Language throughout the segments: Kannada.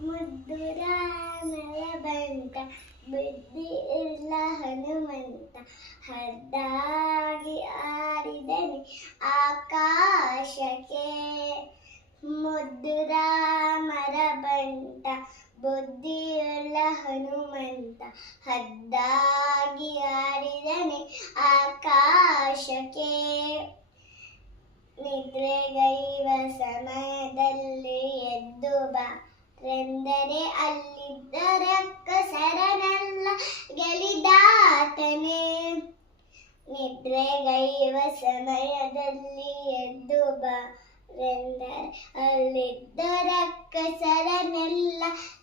ಮುದ್ದು ರಾಮರ ಬಂಟ ಬುದ್ಧಿ ಇಲ್ಲ ಹನುಮಂತ ಹದ್ದಾಗಿ ಆಡಿದನೆ ಆಕಾಶಕ್ಕೆ ಮುದ್ದು ರಾಮರ ಬಂಟ ಬುದ್ಧಿಯುಳ್ಳ ಹನುಮಂತ ಹದ್ದಾಗಿ ಆಡಿದನೆ ಆಕಾಶಕ್ಕೆ ನಿದ್ರೆಗೈವ ಸಮಯದಲ್ಲಿ ಎದ್ದು ಬಾರೆಂದರೆ ಅಲ್ಲಿದ್ದ ರಕ್ಕಸರನೆಲ್ಲ ಗೆಲಿದಾತನೇ ನಿದ್ರೆಗೈವ ಸಮಯದಲ್ಲಿ ಎದ್ದು ಬಾರೆಂದರೆ ಅಲ್ಲಿದ್ದ ರಕ್ಕಸರನೆಲ್ಲ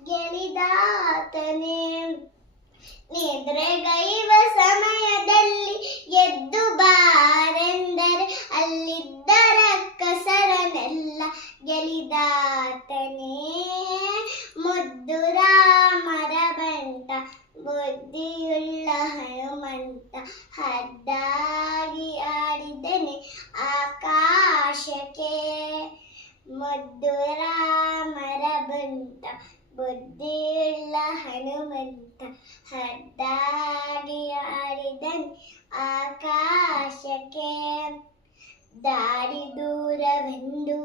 ಗೆಲಿದಾತನೇ ನಿದ್ರೆಗೈವ ಸಮಯದಲ್ಲಿ ಎದ್ದು ಬಾರೆಂದರೆ ಅಲ್ಲಿದ್ದ ರಕ್ಕಸರನೆಲ್ಲ ಗೆಲಿದಾತನೇ ಮುದ್ದು ರಾಮರ ಬಂಟ ಬುದ್ಧಿಯುಳ್ಳ ಹನುಮಂತ ಹದ್ದಾಗಿ ಆಡಿದನೆ ಆಕಾಶಕ್ಕೆ ಮುದ್ದು ರಾಮರ ಬಂಟ ಬುದ್ಧಿಯುಳ್ಳ ಹನುಮಂತ ಹದ್ದಾಗಿ ಆಡಿದನೆ ಆಕಾಶಕ್ಕೆ ದಾರಿ ದೂರವೆಂದು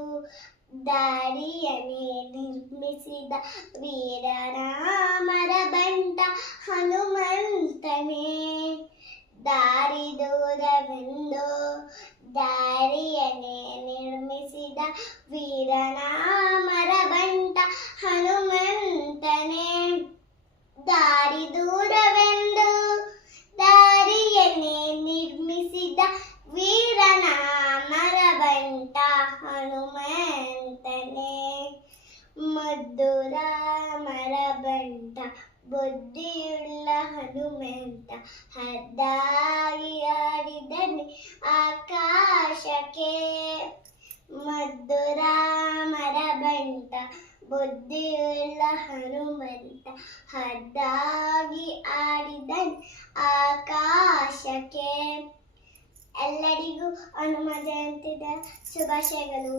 ದಾರಿಯನ್ನೇ ನಿರ್ಮಿಸಿದ ವೀರರಾಮರ ಬಂಟ ಹನುಮಂತನೇ ದಾರಿ ದೂರವೆಂದು ದಾರಿಯನ್ನೇ ನಿರ್ಮಿಸಿದ ವೀರರಾಮರ ಬಂಟ ಹನುಮಂತನೇ ದಾರಿ ದೂರವೆಂದು ದಾರಿಯನ್ನೇ ನಿರ್ಮಿಸಿದ ವೀರನಾಮರ ಬಂಟ ಹನುಮಂತನೇ ಮುದ್ದು ರಾಮರ ಬಂಟ ಬುದ್ಧಿಯುಳ್ಳ ಹನುಮಂತ ಹದ್ದಾಗಿ ಆಡಿದನೆ ಆಕಾಶಕ್ಕೆ ಮುದ್ದು ರಾಮರ ಬಂಟ ಬುದ್ಧಿಯುಳ್ಳ ಹನುಮಂತ ಹದ್ದಾಗಿ ಆಡಿದನೆ ಆಕಾಶಕ್ಕೆ ಎಲ್ಲರಿಗೂ ಹನುಮ ಜಯಂತಿಯ ಶುಭಾಶಯಗಳು.